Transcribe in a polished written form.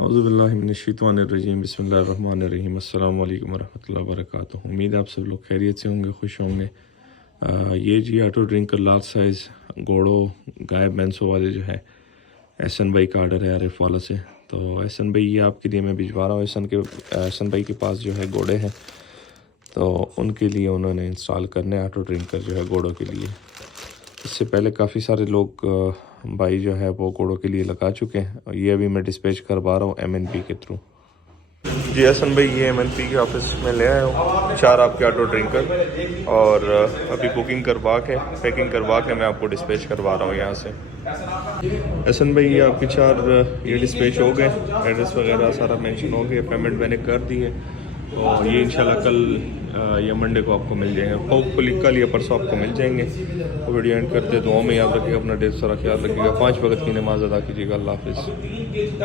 औज़ुबिल्लाहिमिनश्शैतानिर्रजीम बिस्मिल्लाहिर्रहमानिर्रहीम अस्सलामु अलैकुम वरहमतुल्लाहि वबरकातुहू। उम्मीद है आप सब लोग खैरियत से होंगे, खुश होंगे। ये जी ऑटो ड्रिंकर लार्ज साइज़ घोड़ो गाय भैंसों वाले जो है एहसन भाई का आर्डर है आरिफ वाला से। तो एहसन भाई ये आपके लिए मैं भिजवा रहा हूँ। एहसन भाई के पास जो है घोड़े हैं, तो उनके लिए उन्होंने इंस्टॉल करने ऑटो ड्रिंकर जो है घोड़ों के लिए। इससे पहले काफ़ी सारे लोग भाई जो है वो घोड़ों के लिए लगा चुके हैं, और ये अभी मैं डिस्पैच करवा रहा हूँ MNP के थ्रू। जी हसन भाई, ये MNP के ऑफिस में ले आया हूँ 4 आपके ऑटो ड्रिंकर, और अभी बुकिंग करवा के पैकिंग करवा के मैं आपको डिस्पैच करवा रहा हूँ यहाँ से। हसन भाई ये आपके 4 ये डिस्पैच हो गए, एड्रेस वगैरह सारा मेंशन हो गया, पेमेंट मैंने कर दी है, और ये इंशाल्लाह कल या मंडे को आपको मिल जाएंगे। होपफुली कल या परसों आपको मिल जाएंगे। तो वीडियो एंड करते दुआओं में याद रखिएगा, अपना ढेर सारा ख्याल रखिएगा, 5 वक्त की नमाज़ अदा कीजिएगा। अल्लाह हाफिज़।